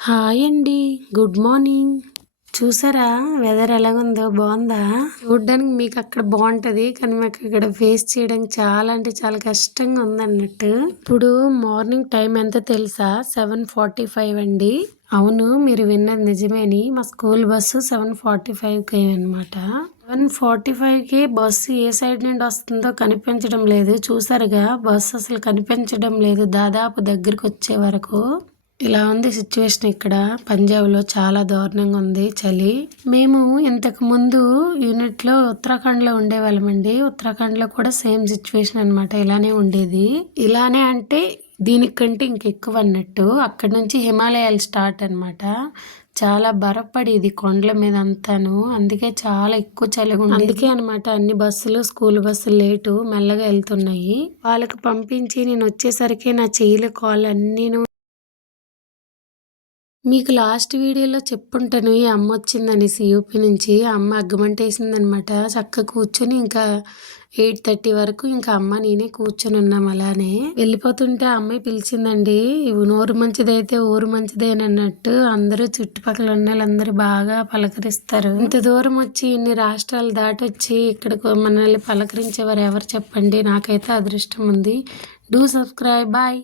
Hi అండి. Good morning. చూసారా weather ఎలాగుందో బాగుందా? చూడ్డానికి మీకు అక్కడ బాగుంటది కానీ మాకు ఇక్కడ ఫేస్ చేయడానికి చాలా అంటే చాలా కష్టంగా ఉందన్నట్టు. ఇప్పుడు మార్నింగ్ టైం ఎంత తెలుసా? 7:45 అండి. అవును, మీరు విన్నది నిజమేని. మా స్కూల్ బస్సు 7:45కి అనమాట. 7:45కి బస్సు ఏ సైడ్ నుండి వస్తుందో కనిపించడం లేదు. చూసారుగా బస్సు అసలు కనిపించడం లేదు దాదాపు దగ్గరికి వచ్చే వరకు. ఇలా ఉంది సిచ్యువేషన్ ఇక్కడ. పంజాబ్లో చాలా దారుణంగా ఉంది చలి. మేము ఇంతకు ముందు యూనిట్లో ఉత్తరాఖండ్లో ఉండేవాళ్ళమండి. ఉత్తరాఖండ్లో కూడా సేమ్ సిచ్యువేషన్ అనమాట. ఇలానే ఉండేది. ఇలానే అంటే దీనికంటే ఇంకెక్కువ అన్నట్టు. అక్కడ నుంచి హిమాలయాలు స్టార్ట్ అనమాట. చాలా బరపడేది కొండల మీద అంతాను. అందుకే చాలా ఎక్కువ చలిగా ఉంది. అందుకే అనమాట అన్ని బస్సులు స్కూల్ బస్సులు లేటు మెల్లగా వెళ్తున్నాయి. వాళ్ళకి పంపించి నేను వచ్చేసరికి నా చెయ్యిల కాళ్ళు అన్నీను. మీకు లాస్ట్ వీడియోలో చెప్పుంటాను ఈ అమ్మ వచ్చిందనేసి యూపీ నుంచి. అమ్మ అగ్గమంటేసిందనమాట. చక్కగా కూర్చొని ఇంకా 8:30 వరకు ఇంకా అమ్మ నేనే కూర్చొని ఉన్నాం. అలానే వెళ్ళిపోతుంటే అమ్మాయి పిలిచిందండి. నోరు మంచిదైతే ఊరు మంచిదేనన్నట్టు అందరూ చుట్టుపక్కల ఉన్న వాళ్ళందరూ బాగా పలకరిస్తారు. ఇంత దూరం వచ్చి ఇన్ని రాష్ట్రాలు దాటి వచ్చి ఇక్కడికి మనల్ని పలకరించేవారు ఎవరు చెప్పండి. నాకైతే అదృష్టం ఉంది. Do subscribe. బాయ్.